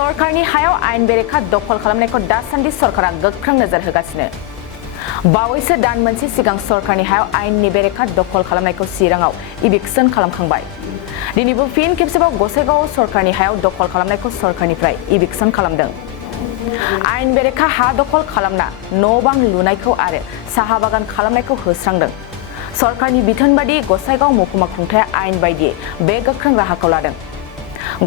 सरकारनि हायाव आयेन बेरेखा दखल खालामनायखौ दासान्दि सरकारा गोख्रों नोजोर होगासिनो। बावैसो दान मोनसे सिगां सरकारनि हायाव आयेननि बेरेखा दखल खालामनायखौ चिराङाव इभिक्सन खालामखांबाय। दिनैबो फिन खेबसेबाव गसाइगावआव सरकारनि हायाव दखल खालामनायखौ सरकारनिफ्राय इभिक्सन खालामदों। आयेन बेरेखा हा दखल खालामना न' बां लुनायखौ आरो साहा बागान खालामनायखौ होस्रांदों। सरकारनि बिथोन बादि गसाइगाव महकुमा खुंथाया आयेन बायदियै बे गोख्रों राहाखौ लादों।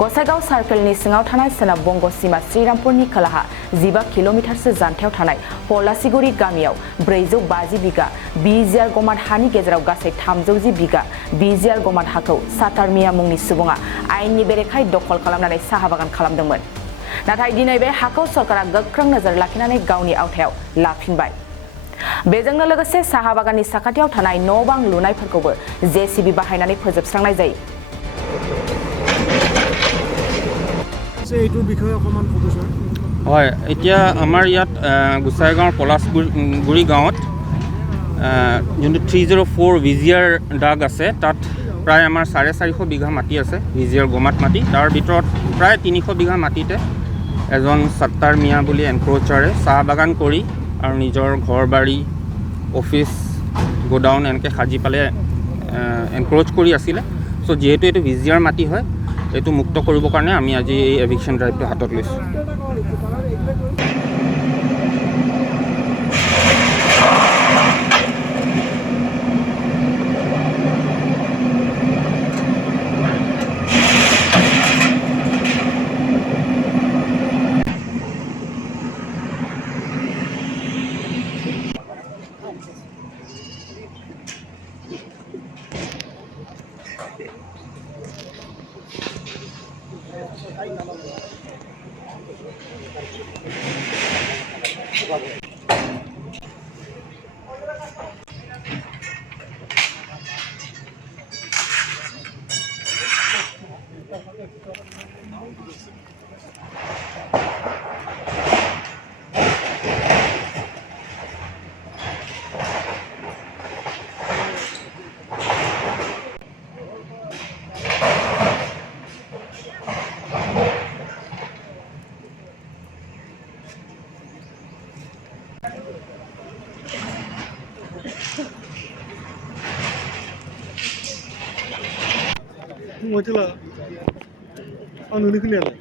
गसाइगाव सार्केलनि सिङाव थानाय सोनाब बंग सीमा श्रीरामपुरनि खोलाहा 15 किल'मिटारसो जानथायाव थानाय पलासिगुरि गामियाव 450 बिगा बिजिआर गमात हानि गेजेराव गासै 310 बिगा बिजिआर गमात हाखौ सातार मिया मुंनि सुबुङा आयेननि बेरेखायै दखल खालामनानै साहा बागान खालामदोंमोन। नाथाय दिनै बे हाखौ सरकारा गोख्रों नोजोर लाखिनानै गावनि आवथायाव लाफिनबाय। बेजोंनो लोगोसे साहा बागाननि साखाथियाव थानाय न' बां लुनायफोरखौबो जेसिबि बाहायनानै फोजोबस्रांनाय जायो। হয়, এতিয়া আমাৰ ইয়াত গোসাইগাঁৱৰ পলাশগুৰি গাঁৱত যোনটো 304 বিজিআৰ দাগ আছে, তাত প্ৰায় আমাৰ 450 বিঘা মাটি আছে বিজিআৰ গমাত মাটি। তাৰ ভিতৰত প্ৰায় 300 বিঘা মাটিতে এজন সত্তাৰ মিয়া বুলি এনক্ৰ'চাৰে চাহ বাগান কৰি আৰু নিজৰ ঘৰ বাৰী অফিচ গোডাউন এনেকৈ সাজি পেলাই এনক্ৰ'চ কৰি আছিলে। চ' যিহেতু এইটো বিজিআৰ মাটি হয়, এইটো মুক্ত কৰিবৰ কাৰণে আমি আজি এই এভিকশ্যন ড্ৰাইভটো হাতত লৈছোঁ। Mochila, anu ni kini ada.